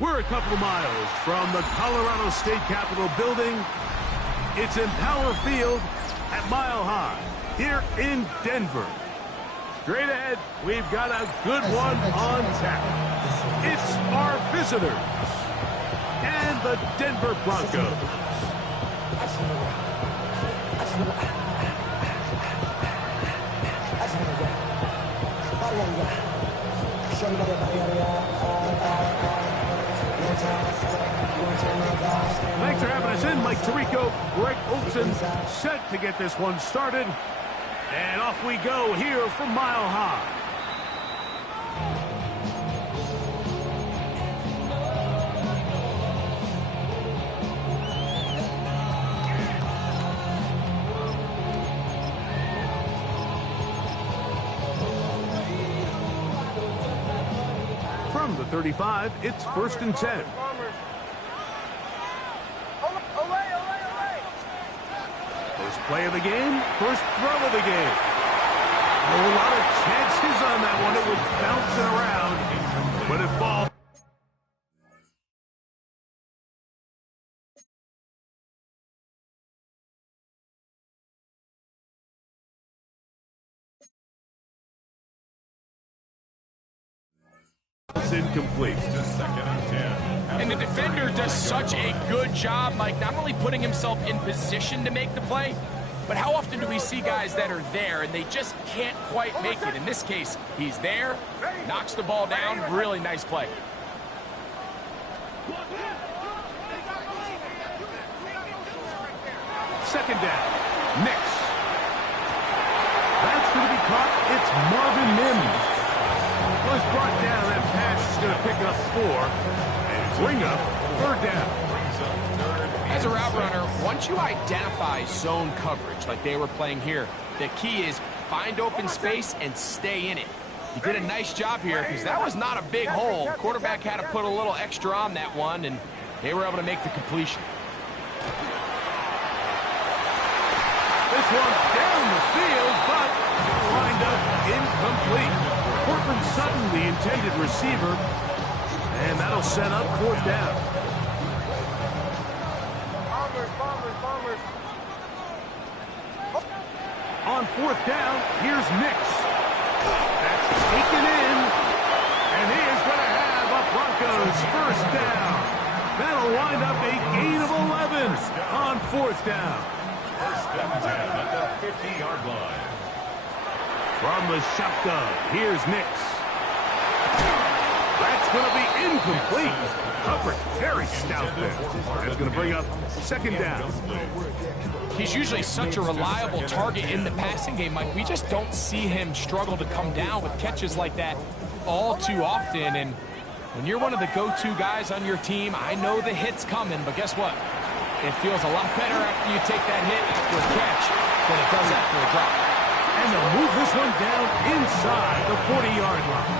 We're a couple of miles from the Colorado State Capitol building. It's in Power Field at Mile High here in Denver. Straight ahead, we've got a good one on tap. It's our visitors and the Denver Broncos. Thanks for having us in. Mike Tirico, Greg Olson, set to get this one started. And off we go here from Mile High. From the 35, it's 1st and 10. First play of the game, first throw of the game. A lot of chances on that one. It was bouncing around, but it falls. It's incomplete. Just 2nd and 10. And the defender does such a good job, Mike, not only putting himself in position to make the play, but how often do we see guys that are there and they just can't quite make it? In this case, he's there, knocks the ball down, really nice play. Second down, Nix. That's going to be caught. It's Marvin Mims. Was brought down. That pass is going to pick up 4 and bring up 3rd down. As a route runner, once you identify zone coverage like they were playing here, the key is find open space and stay in it. You did a nice job here because that was not a big hole. The quarterback had to put a little extra on that one, and they were able to make the completion. This one down the field, but lined up incomplete. Cortland Sutton, the intended receiver, and that'll set up 4th down. Bombers. On 4th down, here's Nix. That's taken in, and he is going to have a Broncos 1st down. That'll wind up a gain of 11 on 4th down. 1st and 10 at the 50-yard line. From the shotgun, here's Nix. That's going to be incomplete. Coverage very stout there. That's going to bring up 2nd down. He's usually such a reliable target in the passing game, Mike. We just don't see him struggle to come down with catches like that all too often. And when you're one of the go-to guys on your team, I know the hit's coming, but guess what? It feels a lot better after you take that hit after a catch than it does after a drop. And they'll move this one down inside the 40-yard line.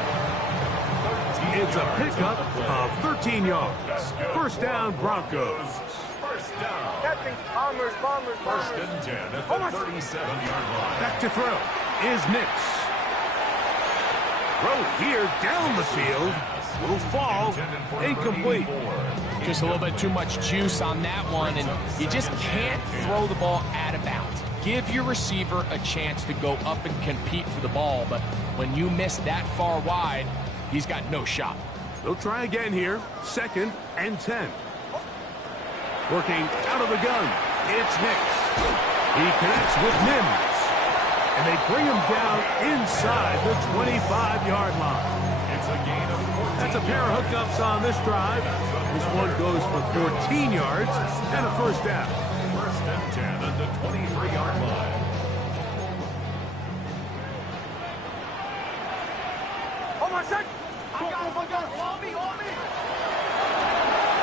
It's a pickup of 13 yards. 1st down, Broncos. 1st down. Bombers. 1st and 10 at the 37-yard line. Back to throw is Nix. Throw here down the field. Will fall. Incomplete. Just a little bit too much juice on that one, and you just can't throw the ball out of bounds. Give your receiver a chance to go up and compete for the ball, but when you miss that far wide, he's got no shot. They'll try again here. 2nd and 10. Working out of the gun, it's Nix. He connects with Mims. And they bring him down inside the 25-yard line. It's a gain of 14. That's a pair of hookups on this drive. This one goes for 14 yards and a 1st down. 1st and 10 at the 23-yard line.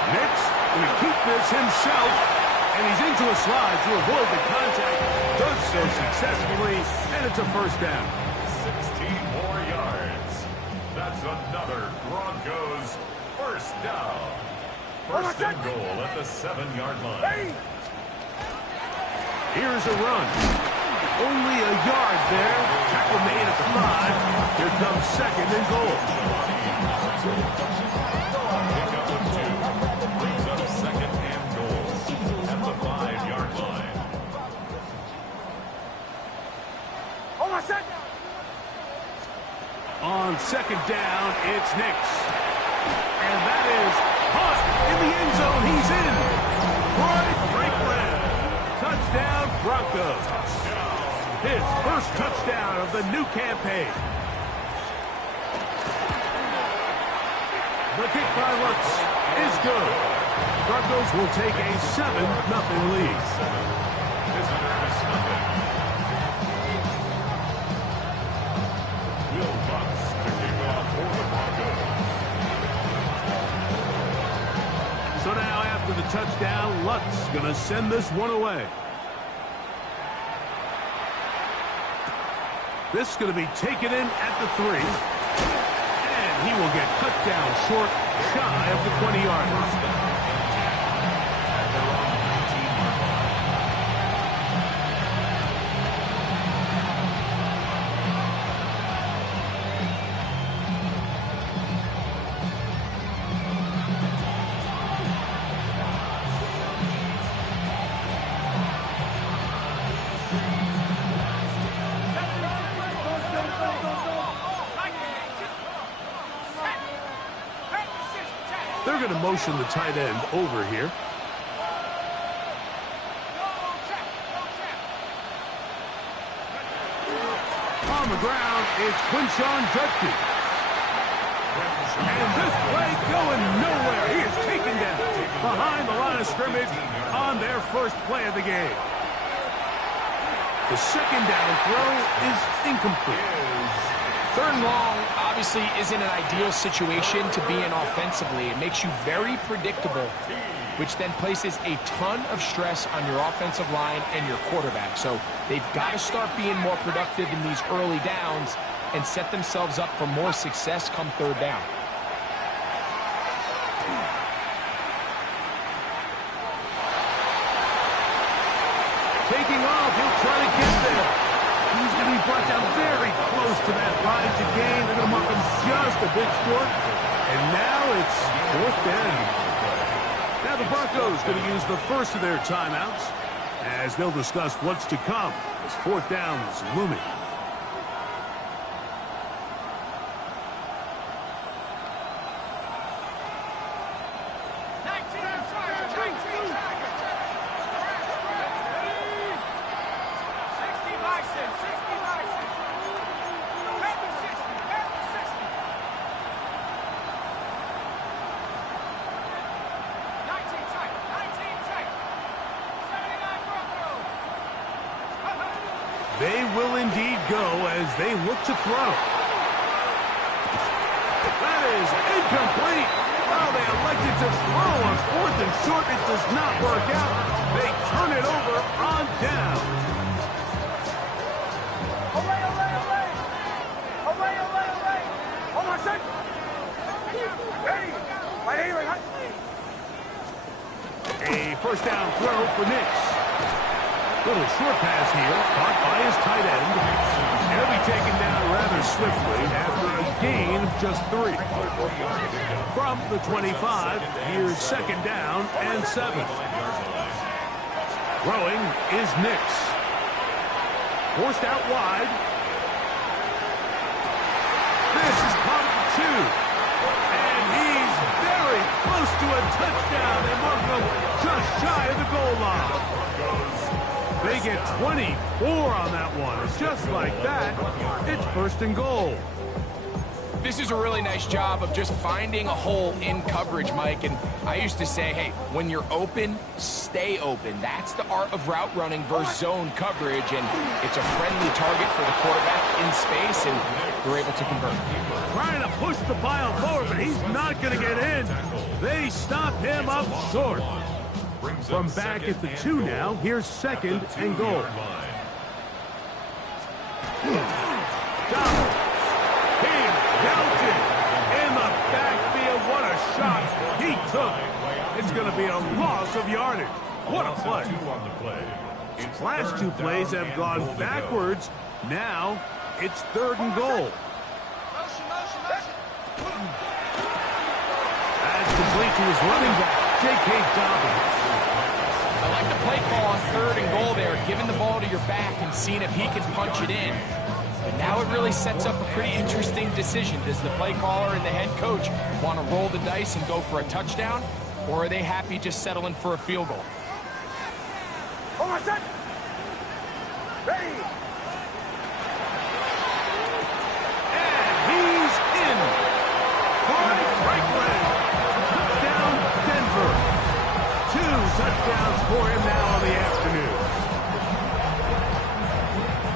Nix going to keep this himself. And he's into a slide to avoid the contact. Does so successfully, and it's a first down. 16 more yards. That's another Broncos first down. First and goal at the 7-yard line. Here's a run. Only a yard there. Tackle made at the 5. Here comes second and goal. Pick up with 2. Brings up second and goal at the 5-yard line. On second down, it's Nix. And that is caught in the end zone. He's in. Roy Franklin. Touchdown, Broncos. His first touchdown of the new campaign. The kick by Lutz is good. Broncos will take a 7-0 lead. Visitors nothing. Will Lutz to kick off for the Broncos. So now after the touchdown, Lutz going to send this one away. This is going to be taken in at the 3. And he will get cut down short, shy of the 20-yard line. They're going to motion the tight end over here. On the ground, it's Quinshon Judkins. And this play going nowhere. He is taken down behind the line of scrimmage on their first play of the game. The second down throw is incomplete. Third and long obviously isn't an ideal situation to be in offensively. It makes you very predictable, which then places a ton of stress on your offensive line and your quarterback. So they've got to start being more productive in these early downs and set themselves up for more success come third down. Taking off, he'll try to get there. He's going to be brought down very close to that line to gain. They're going to mark him just a bit short. And now it's fourth down. Now the Broncos going to use the first of their timeouts as they'll discuss what's to come as fourth down is looming. They will indeed go as they look to throw. That is incomplete. Well, they elected to throw on fourth and short. It does not work out. They turn it over on down. A first down throw for Nix. Little short pass here, caught by his tight end. He'll be taken down rather swiftly after a gain of just 3. From the 25, here's second down and 7. Throwing is Nix. Forced out wide. This is caught at 2. And he's very close to a touchdown. They mark him just shy of the goal line. They get 24 on that one. It's just like that. It's first and goal. This is a really nice job of just finding a hole in coverage, Mike. And I used to say, hey, when you're open, stay open. That's the art of route running versus zone coverage. And it's a friendly target for the quarterback in space, and they're able to convert. Trying to push the pile forward, but he's not going to get in. They stop him up short. brings From up back second at the and 2 goal now, here's at second the and goal. 2-yard line. Donald. He's belted in the backfield. What a shot he took. It's going to be a loss of yardage. What a play. 2 on the play. It's Last third 2 down plays have and gone goal to go. backwards. Now it's 3rd and goal. That's complete to his running back, J.K. Dobbins. I like the play call on 3rd and goal there, giving the ball to your back and seeing if he can punch it in. But now it really sets up a pretty interesting decision. Does the play caller and the head coach want to roll the dice and go for a touchdown, or are they happy just settling for a field goal? Ready. And he's in. Troy Franklin. Touchdown, Denver. 2 touchdowns for him now on the afternoon.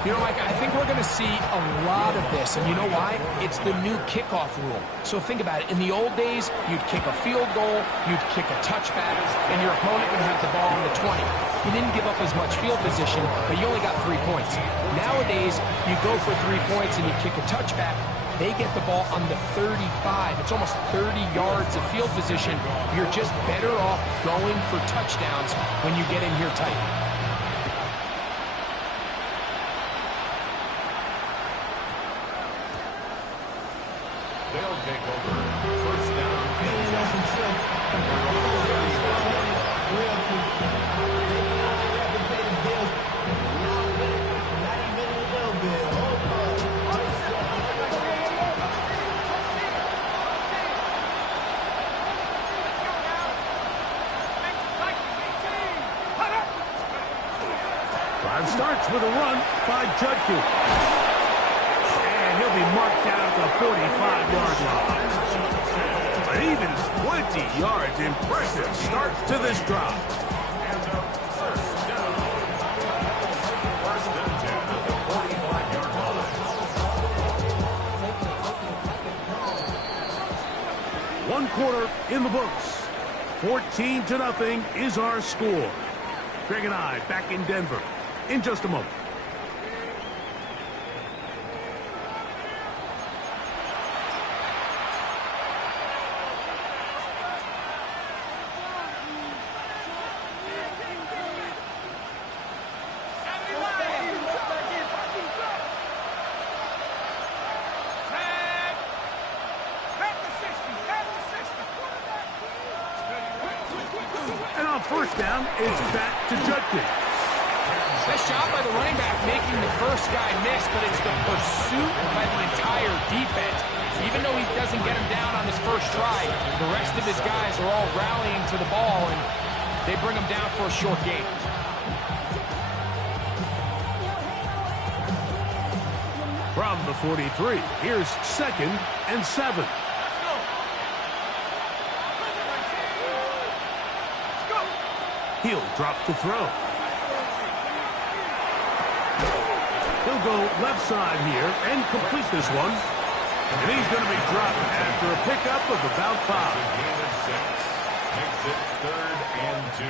You know, Mike, I think we're going to see a lot of this, and you know why? It's the new kickoff rule. So think about it. In the old days, you'd kick a field goal, you'd kick a touchback, and your opponent would have the ball on the 20. You didn't give up as much field position, but you only got 3 points. Nowadays, you go for 3 points and you kick a touchback. They get the ball on the 35. It's almost 30 yards of field position. You're just better off going for touchdowns when you get in here tight. They'll take over. First down and 10. Drive starts with a run by Judkins. And he'll be marked down at the 45-yard line. But even 20 yards, impressive start to this drive. And a first down. First and 10 at the 45-yard line. 1 quarter in the books. 14-0 is our score. Greg and I back in Denver in just a moment. And on first down, it's back to Judkins. Nice job by the running back making the first guy miss, but it's the pursuit by the entire defense. Even though he doesn't get him down on his first try, the rest of his guys are all rallying to the ball, and they bring him down for a short gain. From the 43, here's 2nd and 7. He'll drop the throw. He'll go left side here and complete this one. And he's going to be dropped after a pickup of about 5. It's a gain of 6. Makes it 3rd and 2.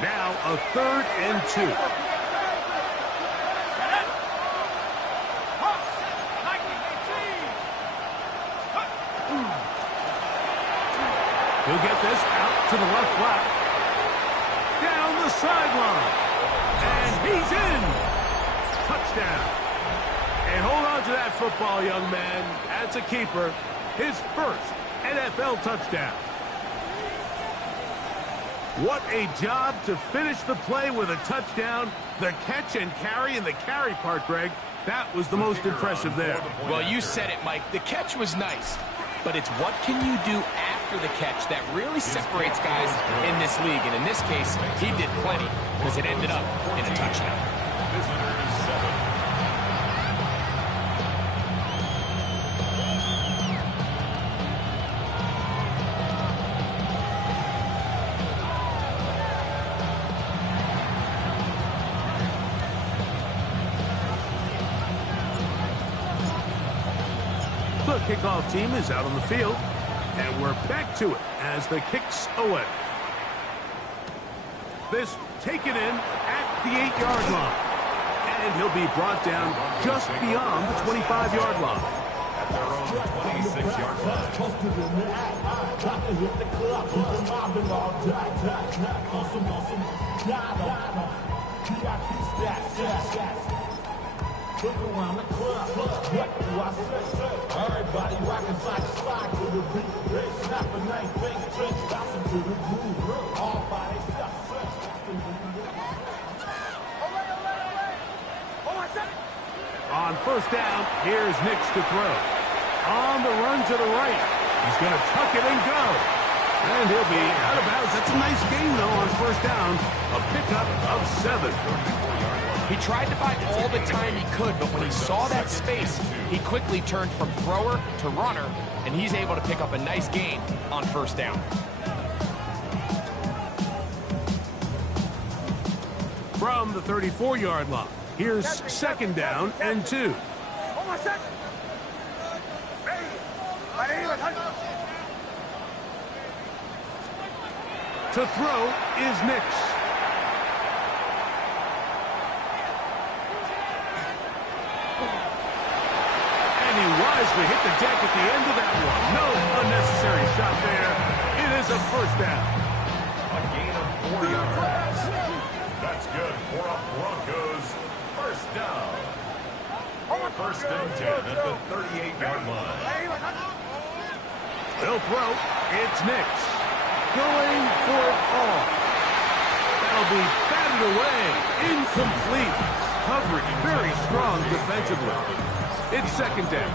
Now a 3rd and 2. He'll get this out to the left flat. Down the sideline. And he's in. Touchdown. And hold on to that football, young man. That's a keeper. His first NFL touchdown. What a job to finish the play with a touchdown. The catch and carry, and the carry part, Greg, that was the most impressive there. Well, you said it, Mike. The catch was nice, but it's what can you do after the catch that really separates guys in this league. And in this case, he did plenty because it ended up in a touchdown. Visitors 7. The kickoff team is out on the field. And we're back to it as the kick's away. This taken in at the 8-yard line. And he'll be brought down just beyond the 25-yard line. At their own 26-yard line. Look around the club, what do I say? Everybody rockin' side to the beat. They snapping like fake tricks, bouncing to the groove. All body stuff. On first down, here's Nix to throw. On the run to the right. He's going to tuck it and go. And he'll be out of bounds. That's a nice gain, though, on first down. A pickup of 7. He tried to buy all the time he could, but when he saw that space, he quickly turned from thrower to runner, and he's able to pick up a nice gain on first down. From the 34-yard line, here's second down and 2. To throw is Nix. And he wisely hit the deck at the end of that one. No unnecessary shot there. It is a first down. A gain of 4 yards. That's good for a Broncos first down. First and 10 at the 38-yard line. They'll throw. It's Nix. Going for it all. That'll be batted away. Incomplete. Coverage very strong defensively. It's second down.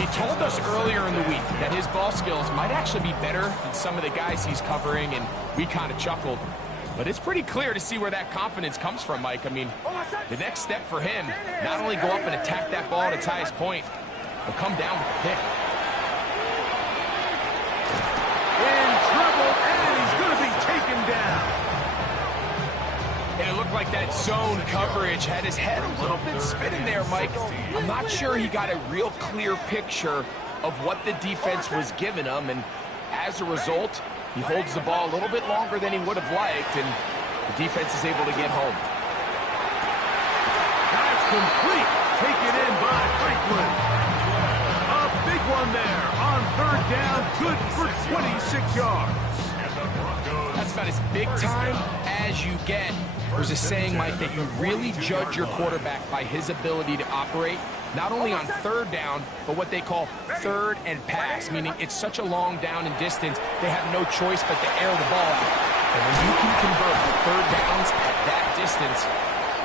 He told us earlier in the week that his ball skills might actually be better than some of the guys he's covering, and we kind of chuckled. But it's pretty clear to see where that confidence comes from, Mike. I mean, the next step for him, not only go up and attack that ball at its highest point, but come down with the pick. In trouble, and he's going to be taken down. And it looked like that zone coverage had his head a little bit spinning there, Mike. I'm not sure he got a real clear picture of what the defense was giving him, and as a result, he holds the ball a little bit longer than he would have liked, and the defense is able to get home. That's complete. Taken in by Franklin. A big one there on third down. Good for 26 yards. That's about as big time as you get. There's a saying, Mike, that you really judge your quarterback by his ability to operate, not only on third down, but what they call third and pass, meaning it's such a long down and distance, they have no choice but to air the ball out. And when you can convert third downs at that distance,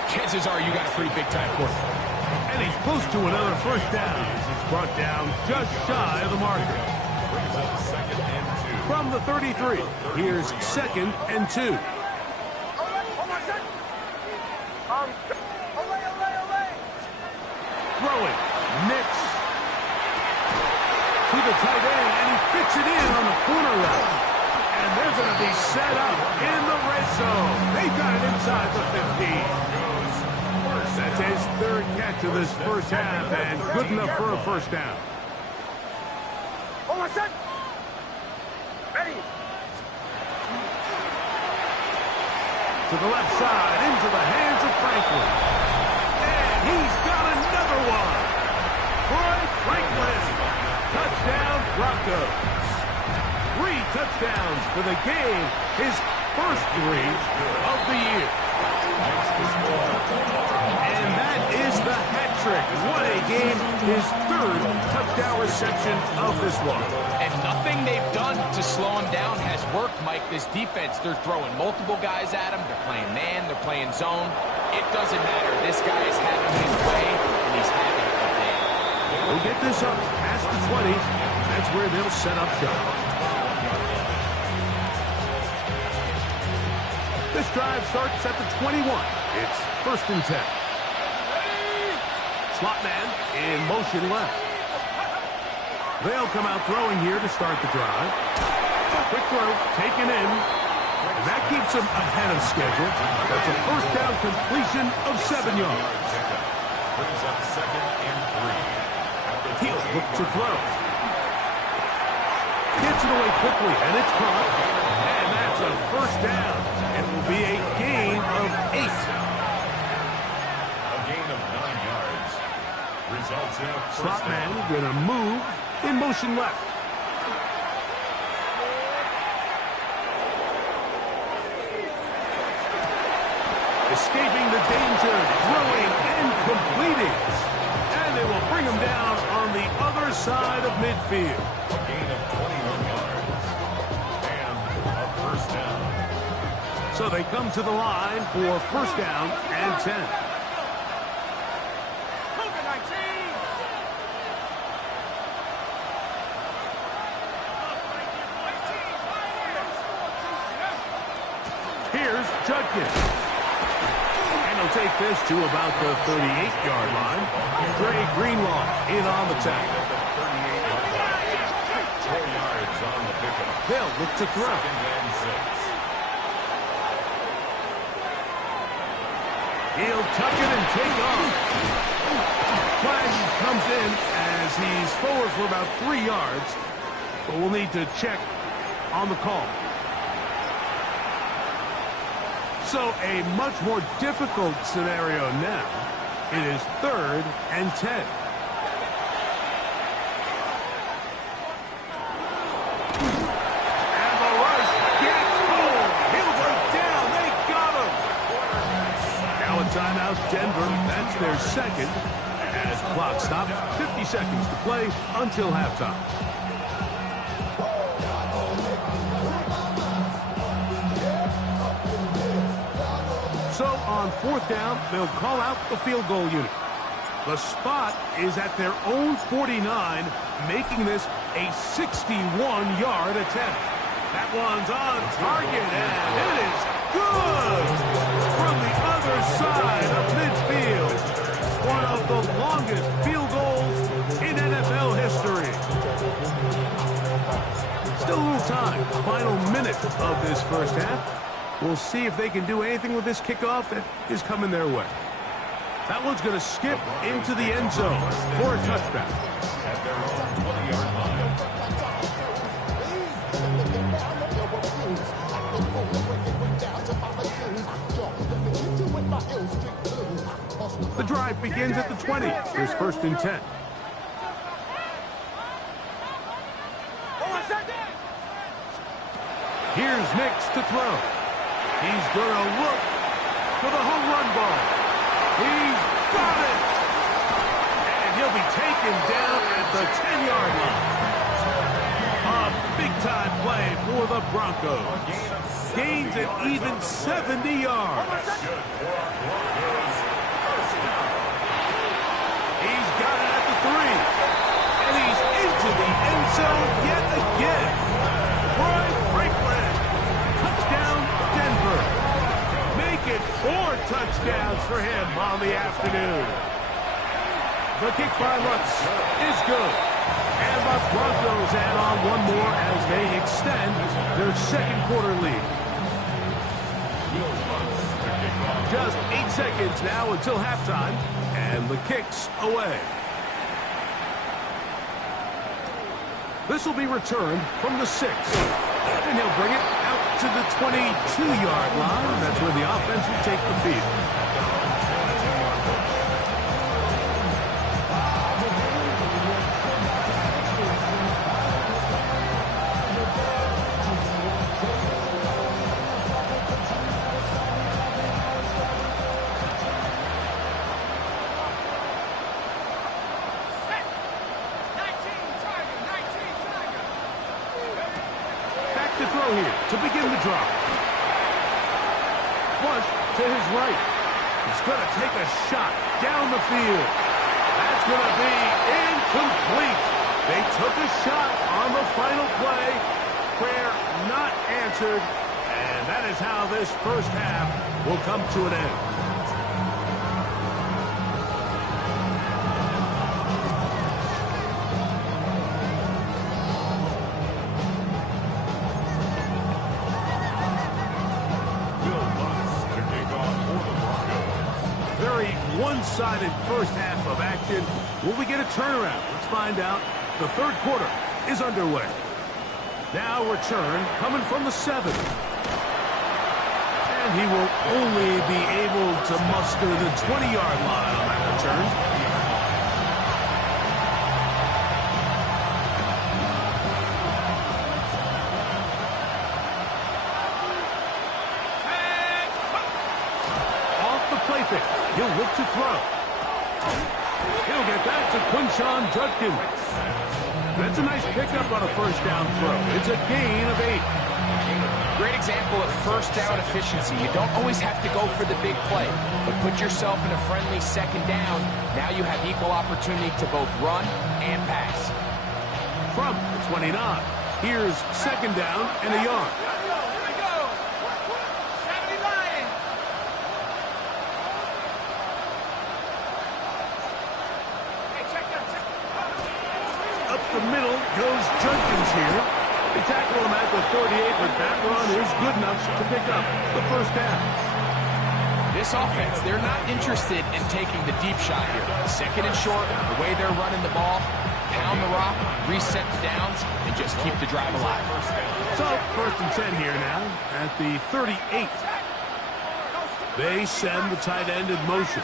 chances are you got a pretty big-time quarterback. And he's close to another first down. He's brought down just shy of the marker. From the 33, here's second and 2. Throwing, Nix to the tight end, and he fits it in on the corner route. And they're going to be set up in the red zone. They got it inside the 15. That's his third catch of this first half, and good enough for a first down. To the left side, into the hands of Franklin. And he's got another one. Troy Franklin. Touchdown, Broncos. 3 touchdowns for the game. His first 3 of the year. And that is the hat trick. What a game. His third touchdown reception of this one. And nothing they've done to slow him down has worked, Mike. This defense, they're throwing multiple guys at him. They're playing man. They're playing zone. It doesn't matter. This guy is having his way, and he's having a good day. We'll get this up past the 20. That's where they'll set up shop. This drive starts at the 21. It's first and 10. Slot man in motion left. They'll come out throwing here to start the drive. Quick throw, taken in. And that keeps him ahead of schedule. That's a first down completion of 7 yards. Brings up second and 3. He'll look to throw. Gets it away quickly, and it's caught. And that's a first down. It will be a gain of 8. A gain of 9 yards. Results in a first Slot down. man going to move in motion left. Escaping the danger, throwing and completing. And they will bring him down on the other side of midfield. A gain of 21 yards. And a first down. So they come to the line for first down and 10. Here's Judkins. And he'll take this to about the 38-yard line. Dre Greenlaw in on the tackle. 4 yards on the pickup. They'll look to throw. Second and 6. He'll tuck it and take off. Flag comes in as he's forward for about 3 yards. But we'll need to check on the call. So a much more difficult scenario now. It is 3rd and 10. And the rush gets home. He'll go down. They got him. Now a timeout, Denver. That's their second. As clock stops, 50 seconds to play until halftime. So on 4th down, they'll call out the field goal unit. The spot is at their own 49, making this a 61-yard attempt. That one's on target, and it is good from the other side of midfield. One of the longest field goals in NFL history. Still a little time. Final minute of this first half. We'll see if they can do anything with this kickoff that is coming their way. That one's going to skip into the end zone for a touchdown. At their own 20-yard line. The drive begins at the 20. Here's 1st and 10. Here's Nix to throw. He's going to look for the home run ball. He's got it! And he'll be taken down at the 10-yard line. A big-time play for the Broncos. Gains an even 70 yards. He's got it at the 3. And he's into the end zone yet again. Roy Franklin. Touchdown, Denver. Make it 4 touchdowns for him on the afternoon. The kick by Lutz is good. And the Broncos add on one more as they extend their second quarter lead. Just 8 seconds now until halftime, and the kick's away. This will be returned from the 6. And he'll bring it out to the 22-yard line. That's where the offense will take the field. To throw here to begin the drive. Flush to his right. He's going to take a shot down the field. That's going to be incomplete. They took a shot on the final play. Prayer not answered. And that is how this first half will come to an end. One-sided first half of action. Will we get a turnaround? Let's find out. The third quarter is underway. Now return coming from the 7. And he will only be able to muster the 20-yard line on that return. Off the play fake. He'll look to throw. He'll get that to Quinshon Judkins. That's a nice pickup on a first down throw. It's a gain of 8. Great example of first down efficiency. You don't always have to go for the big play, but put yourself in a friendly second down. Now you have equal opportunity to both run and pass. From the 29, here's second down and a yard. Up the middle goes Judkins here. They tackle him at the 38, but that run is good enough to pick up the first down. This offense, they're not interested in taking the deep shot here. Second and short, the way they're running the ball, pound the rock, reset the downs, and just keep the drive alive. So, first and 10 here now at the 38. They send the tight end in motion.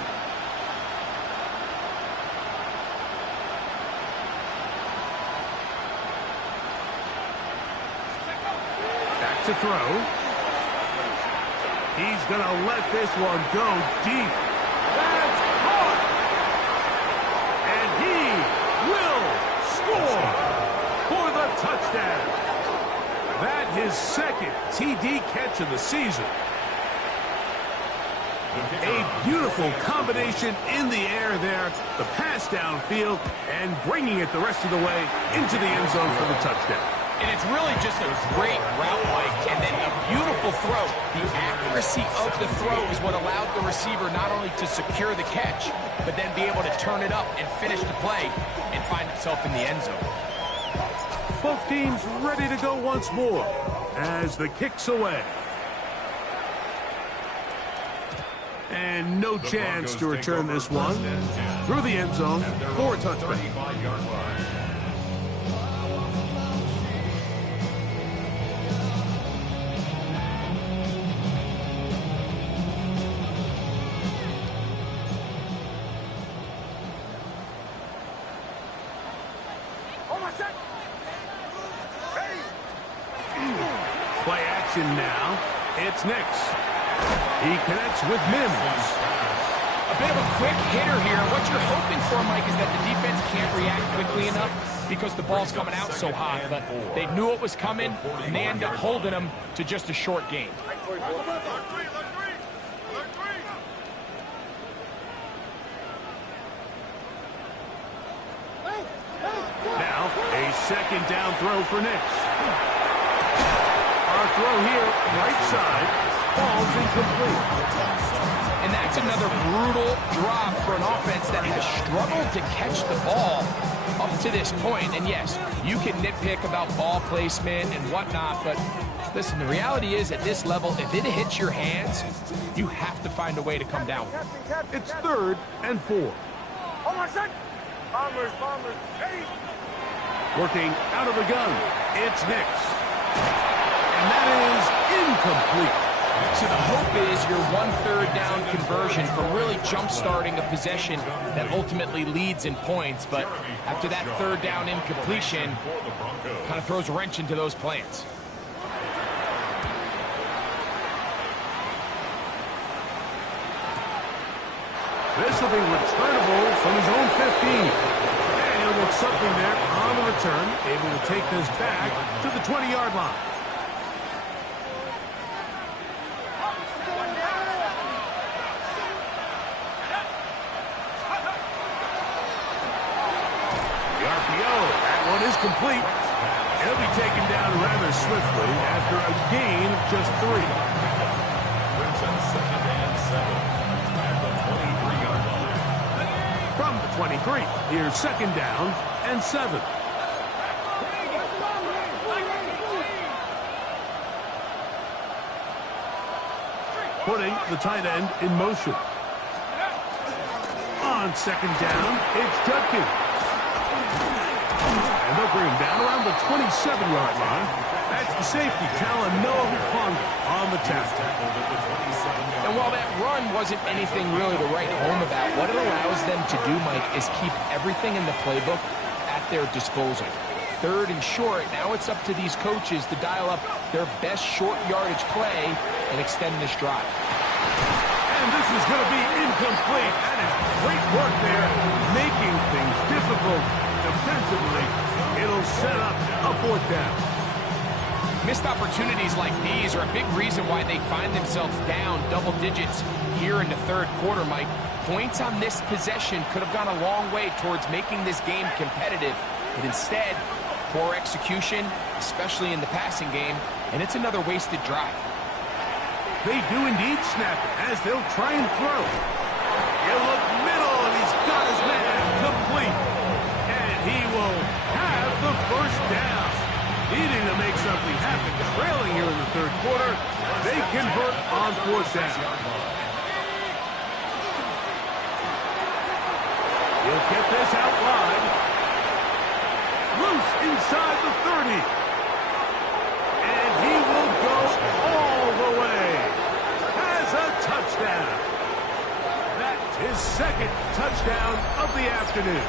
To throw. He's going to let this one go deep. That's caught. And he will score for the touchdown. That his second TD catch of the season. A beautiful combination in the air there. The pass downfield and bringing it the rest of the way into the end zone for the touchdown. And it's really just a great route, Mike, and then a beautiful throw. The accuracy of the throw is what allowed the receiver not only to secure the catch, but then be able to turn it up and finish the play and find himself in the end zone. Both teams ready to go once more as the kick's away. And no chance to return this one through the end zone for a touchback. Play action now. It's Nix. He connects with Mims. A bit of a quick hitter here. What you're hoping for, Mike, is that the defense can't react quickly enough because the ball's coming out so hot. But they knew it was coming, and they end up holding him to just a short gain. Now, a second down throw for Nix. Our throw here, right side, falls incomplete. And that's another brutal drop for an offense that has struggled to catch the ball up to this point. And yes, you can nitpick about ball placement and whatnot, but listen, the reality is at this level, if it hits your hands, you have to find a way to come down. It's 3rd and 4. Bombers, hey! Working out of the gun, it's Nix. And that is incomplete. So the hope is your 1/3 down conversion from really jump-starting a possession that ultimately leads in points. But after that 3rd down incompletion, kind of throws a wrench into those plans. This will be returnable from his own 15. And he'll get something there on the return, able to take this back to the 20-yard line. The RPO, that one is complete. He'll be taken down rather swiftly after a gain of just 3. Brings up 2nd and 7. From the 23, here's second down and 7. Putting the tight end in motion. On second down, it's Judkins. And they'll bring him down around the 27-yard line. That's the safety, Talanoa Hufanga on the tackle. And while that run wasn't anything really to write home about, what it allows them to do, Mike, is keep everything in the playbook at their disposal. Third and short, now it's up to these coaches to dial up their best short yardage play and extend this drive. And this is going to be incomplete. That is great work there, making things difficult defensively. It'll set up a fourth down. Missed opportunities like these are a big reason why they find themselves down double digits here in the third quarter, Mike. Points on this possession could have gone a long way towards making this game competitive, but instead, poor execution, especially in the passing game, and it's another wasted drive. They do indeed snap it as they'll try and throw. He'll look middle, and he's got his man complete. And he will have the first down. Needing to make something happen, trailing here in the third quarter. They convert on fourth down. He'll get this out wide. Loose inside the 30. And he will go all the way. Has a touchdown. That's his second touchdown of the afternoon.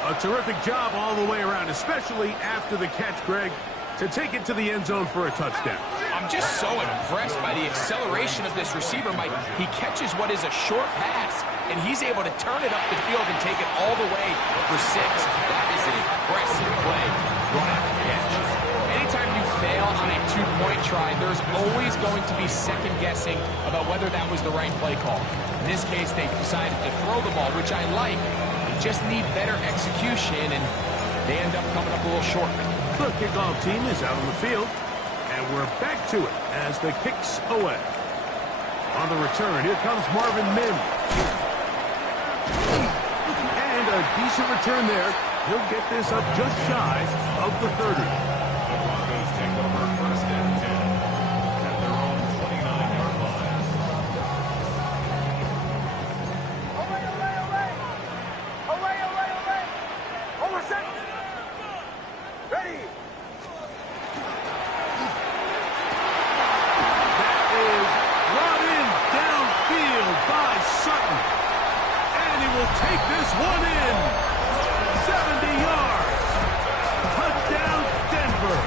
A terrific job all the way around, especially after the catch, Greg, to take it to the end zone for a touchdown. I'm just so impressed by the acceleration of this receiver, Mike. He catches what is a short pass, and he's able to turn it up the field and take it all the way for 6. That is an impressive play right after the catch. Anytime you fail on a two-point try, there's always going to be second-guessing about whether that was the right play call. In this case, they decided to throw the ball, which I like. Just need better execution, and they end up coming up a little short. The kickoff team is out on the field, and we're back to it as the kick's away. On the return, here comes Marvin Mims. And a decent return there. He'll get this up just shy of the 30. The Broncos take over first and 10 at their own 29-yard line. Take this one in. 70 yards. Touchdown, Denver.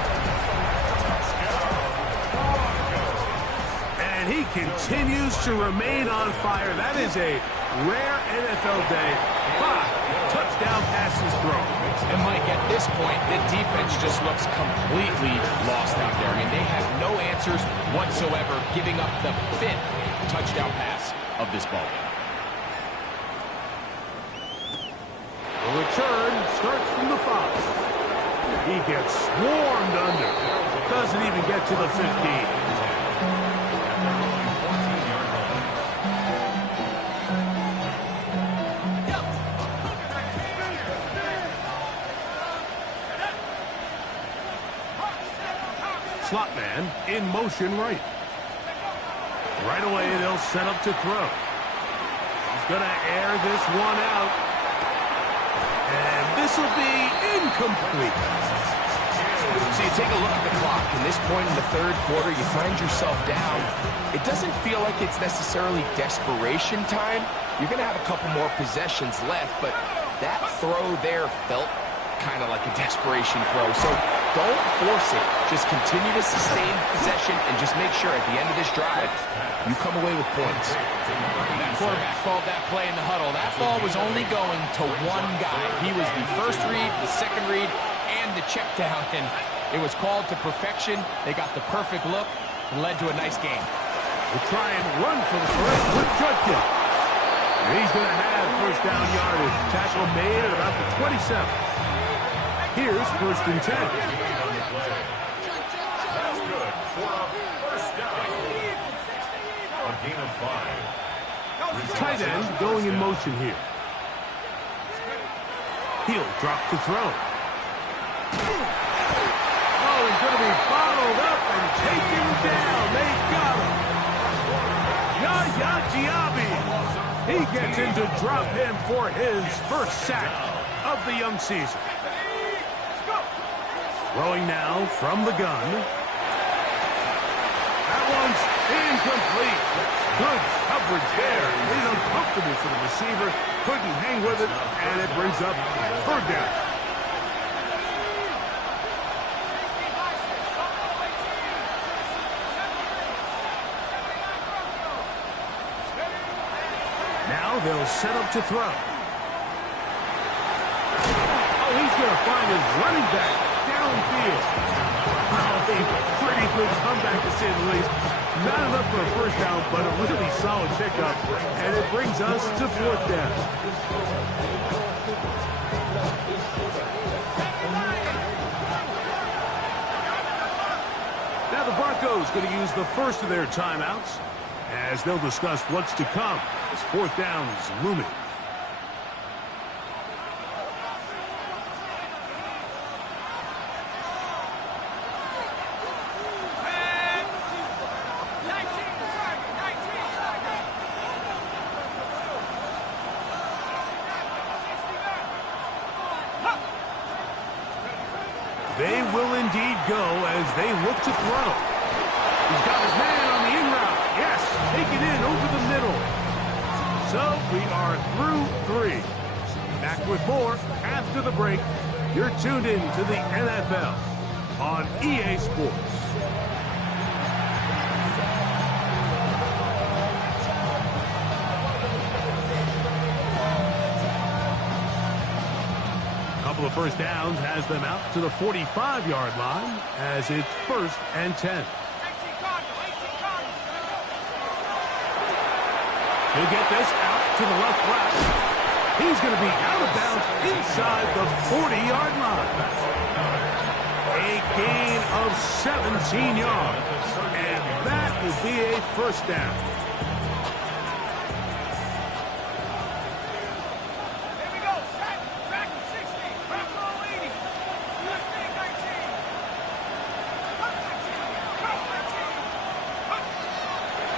And he continues to remain on fire. That is a rare NFL day. 5 touchdown passes thrown. And Mike, at this point, the defense just looks completely lost out there. I mean, they have no answers whatsoever, giving up the 5th touchdown pass of this ball game. The return starts from the 5. He gets swarmed under. Doesn't even get to the 15. Slot man in motion right. Right away, they'll set up to throw. He's going to air this one out. And this will be incomplete. So you take a look at the clock. In this point in the third quarter, you find yourself down. It doesn't feel like it's necessarily desperation time. You're going to have a couple more possessions left, but that throw there felt kind of like a desperation throw. So don't force it. Just continue to sustain possession and just make sure at the end of this drive, you come away with points. That quarterback called that play in the huddle. That ball was only going to one guy. He was the first read, the second read, and the check down. And it was called to perfection. They got the perfect look and led to a nice game. We'll try and run for the first with Judkins. He's going to have first down yardage. Tackle made at about the 27. Here's first and 10. That's good for a first down. A gain of 5. Tight end going in motion here. He'll drop to throw. Oh, he's going to be bottled up and taken down. They got him. Yaya Diaby. He gets in to drop him for his first sack of the young season. Throwing now from the gun. That one's incomplete. Good coverage there. Made it uncomfortable for the receiver. Couldn't hang with it, and it brings up third down. Now they'll set up to throw. Oh, he's going to find his running back downfield. Oh, a pretty good comeback to say the least. Not enough for a first down, but a really solid pickup. And it brings us to fourth down. Now the Broncos going to use the first of their timeouts as they'll discuss what's to come as fourth down is looming. They will indeed go as they look to throw. He's got his man on the in route. Yes, take it in over the middle. So we are through 3. Back with more after the break. You're tuned in to the NFL on EA Sports. Couple of first downs has them out to the 45-yard line as it's 1st and 10. He'll get this out to the left flat. He's going to be out of bounds inside the 40-yard line. A gain of 17 yards, and that will be a first down.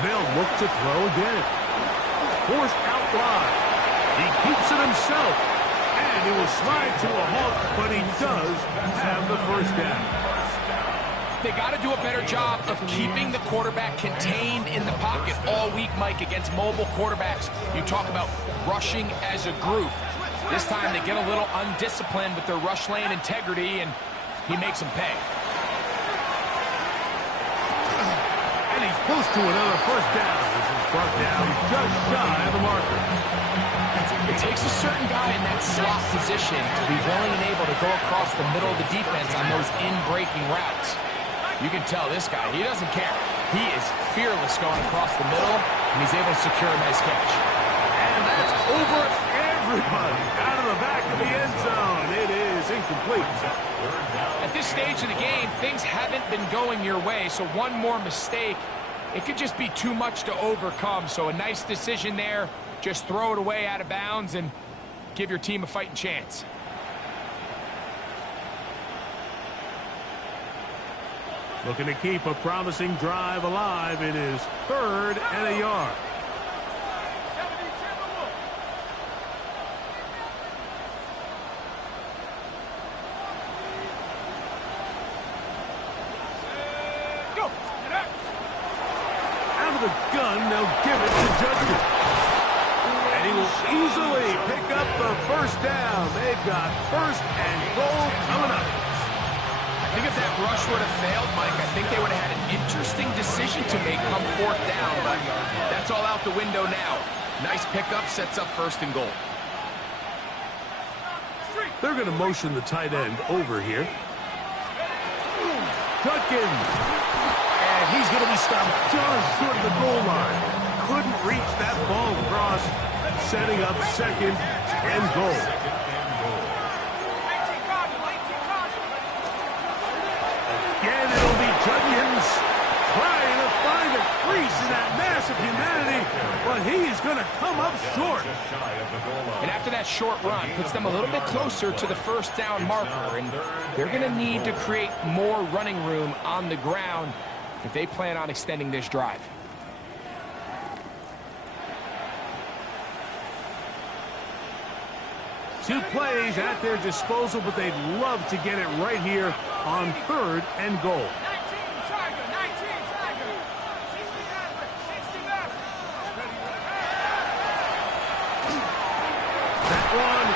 They'll look to throw again. Forced out wide. He keeps it himself. And he will slide to a halt, but he does have the first down. They got to do a better job of keeping the quarterback contained in the pocket all week, Mike, against mobile quarterbacks. You talk about rushing as a group. This time they get a little undisciplined with their rush lane integrity, and he makes them pay. And he's close to another first down. This is brought down just shy of the marker. It takes a certain guy in that slot position to be willing and able to go across the middle of the defense on those in-breaking routes. You can tell this guy, he doesn't care. He is fearless going across the middle, and he's able to secure a nice catch. And that's over everybody. Out of the back of the end zone. It is incomplete. At this stage of the game, things haven't been going your way, so one more mistake, it could just be too much to overcome. So a nice decision there. Just throw it away out of bounds and give your team a fighting chance. Looking to keep a promising drive alive. It is 3rd and a yard. Out of the gun, they'll give it to Judkins. And he will easily pick up the first down. They've got 1st and goal coming up. I think if that rush would have failed, Mike, I think they would have had an interesting decision to make come 4th down, but that's all out the window now. Nice pickup, sets up 1st and goal. They're going to motion the tight end over here. Judkins. And he's going to be stopped just short of the goal line. Couldn't reach that ball across, setting up 2nd and goal. Again, it'll be Judkins trying to find a crease in that mass of humanity, but he is going to come up short. And after that short run, puts them a little bit closer to the 1st down marker, and they're going to need to create more running room on the ground if they plan on extending this drive. 2 plays at their disposal, but they'd love to get it right here on 3rd and goal. That one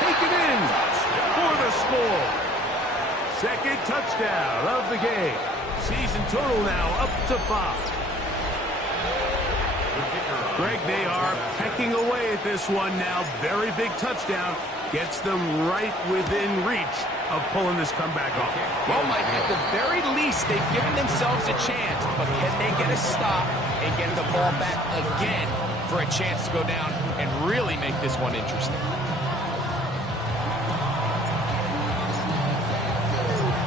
taken in for the score. 2nd touchdown of the game. Season total now up to 5. Greg, they are pecking away at this one now. Very big touchdown. Gets them right within reach of pulling this comeback off. Well, Mike, at the very least, they've given themselves a chance. But can they get a stop and get the ball back again for a chance to go down and really make this one interesting?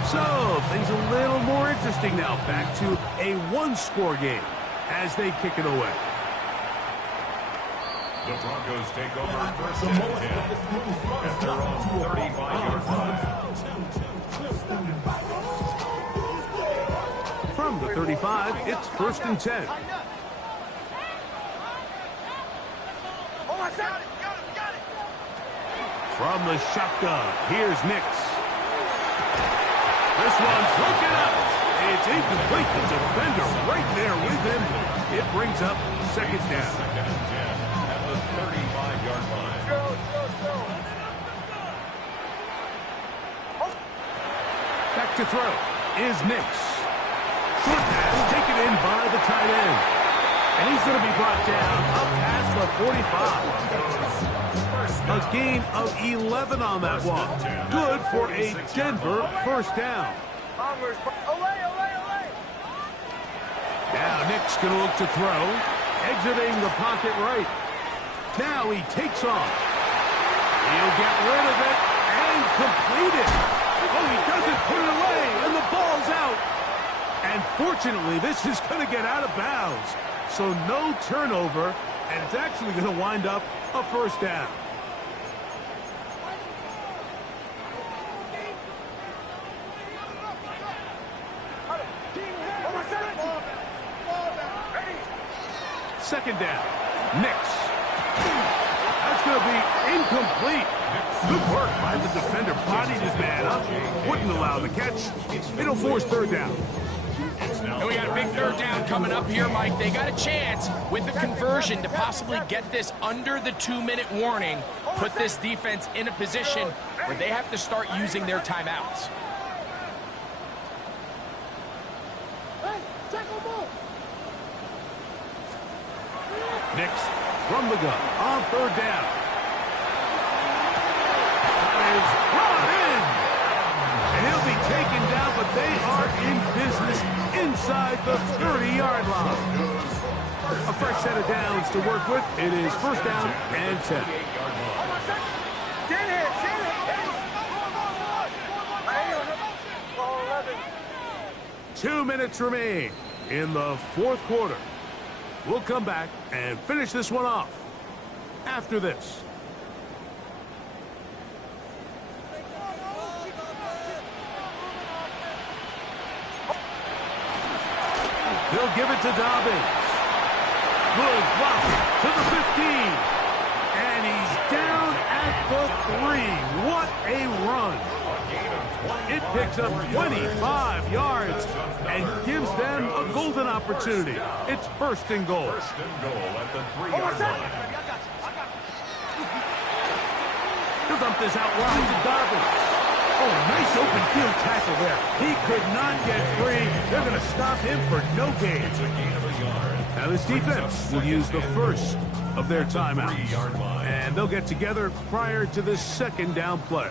So, things a little more interesting now. Back to a 1-score game as they kick it away. The Broncos take over 1st and 10 at their own 35-yard line. From the 35, it's 1st and 10. From the shotgun, here's Nix. This one's looking up. It's incomplete. The defender right there with him. It brings up 2nd down. 2nd and 10 at the 35-yard line. Back to throw is Nix. Short pass taken in by the tight end. And he's going to be brought down up past the 45. A gain of 11 on that one. Good for a Denver 1st down. Now Nick's going to look to throw. Exiting the pocket right. Now he takes off. He'll get rid of it and complete it. Oh, he doesn't put it away, and the ball's out. And fortunately, this is going to get out of bounds. So no turnover, and it's actually going to wind up a 1st down. Second down. Nix. That's going to be incomplete. Good work by the defender. Bodied his man up. Wouldn't allow the catch. It'll force 3rd down. And we got a big 3rd down coming up here, Mike. They got a chance with the conversion to possibly get this under the 2-minute warning, put this defense in a position where they have to start using their timeouts. Nix from the gun on 3rd down. That is brought in. And he'll be taken down, but they are in business inside the 30-yard line. A fresh set of downs to work with. It is 1st down and 10. 2 minutes remain in the 4th quarter. We'll come back and finish this one off after this. He'll give it to Dobbins. Good block to the 15. And he's down at the 3. What a run. It picks up 25 yards and gives them a golden opportunity. It's 1st and goal. 1st and goal at the 3-yard line. He'll dump this out wide to Dobbins. Oh, nice open field tackle there. He could not get free. They're going to stop him for no gain. It's a gain of a yard. Now this defense will use the first of their timeouts. 3-yard line. And they'll get together prior to the 2nd down play.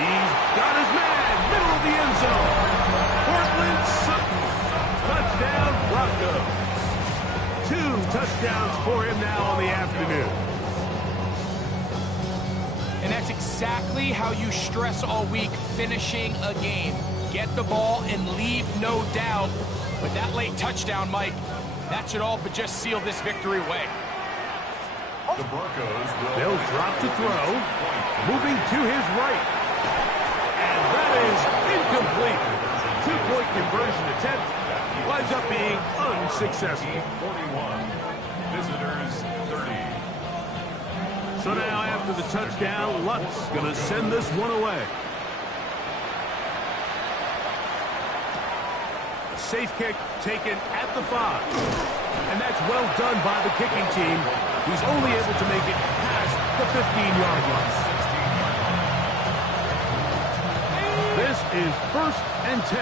He's got his man, middle of the end zone. Portland Sutton, touchdown Broncos. 2 touchdowns for him now on the afternoon. And that's exactly how you stress all week, finishing a game. Get the ball and leave no doubt. With that late touchdown, Mike, that should all but just seal this victory away. The Broncos will They'll drop to throw, moving to his right. And that is incomplete. 2-point conversion attempt. winds up being unsuccessful. 41. Visitors 30. So now after the touchdown, Lutt's going to send this one away. Safe kick taken at the 5. And that's well done by the kicking team. He's only able to make it past the 15-yard line. This is 1st and 10.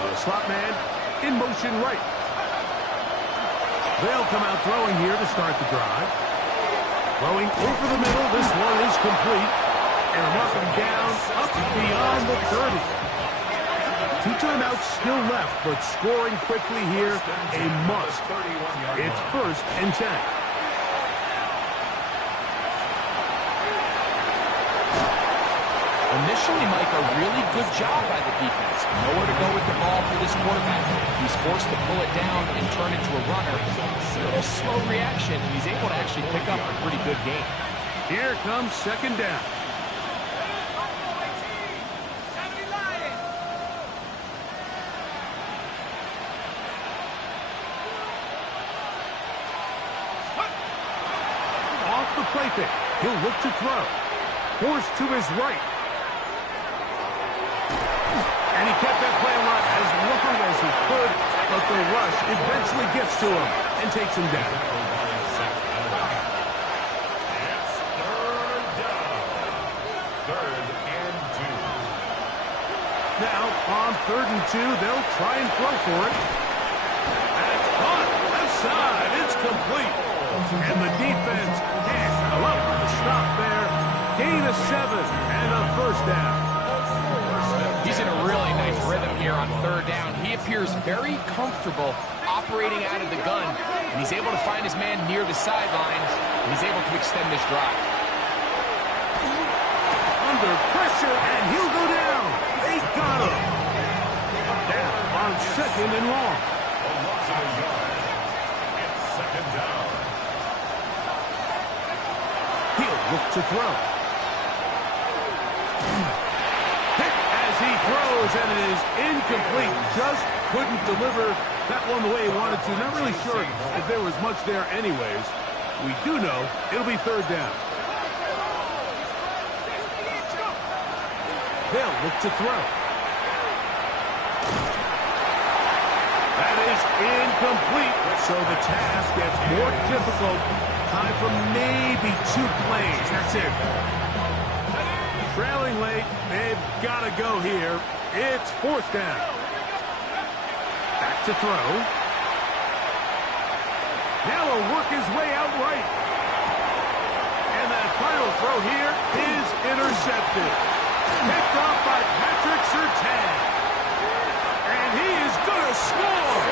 The slot man in motion right. They'll come out throwing here to start the drive. Throwing over the middle. This one is complete. And marking down up beyond the 30. 2 timeouts still left, but scoring quickly here, a must. It's 1st and 10. Initially, Mike, a really good job by the defense. Nowhere to go with the ball for this quarterback. He's forced to pull it down and turn into a runner. A little slow reaction, and he's able to actually pick up a pretty good game. Here comes 2nd down. Off the play fake. He'll look to throw. Forced to his right. And he kept that play alive as long as he could, but the rush eventually gets to him and takes him down. It's 3rd down. 3rd and 2. Now, on 3rd and 2, they'll try and throw for it. That's caught. Left side. It's complete. And the defense can't allow the stop there. Gain of 7 and a 1st down. He's in a really nice rhythm here on 3rd down. He appears very comfortable operating out of the gun, and he's able to find his man near the sideline, and he's able to extend this drive. Under pressure, and he'll go down. They got him. Down on 2nd and long. A loss of a yard. It's 2nd down. He'll look to throw. Hit as he throws, and it is incomplete. Just couldn't deliver that one the way he wanted to. Not really sure if there was much there anyways. We do know it'll be 3rd down. They'll look to throw. That is incomplete. So the task gets more difficult. Time for maybe 2 plays. That's it. Trailing late. They've got to go here. It's 4th down. Back to throw. Now he'll work his way out right. And that final throw here is intercepted. Picked off by Patrick Surtain. And he is going to score.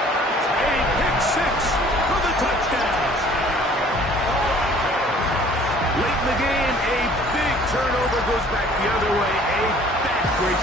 A pick 6 for the touchdown. Late in the game, a big turnover goes back the other way. A backbreaker.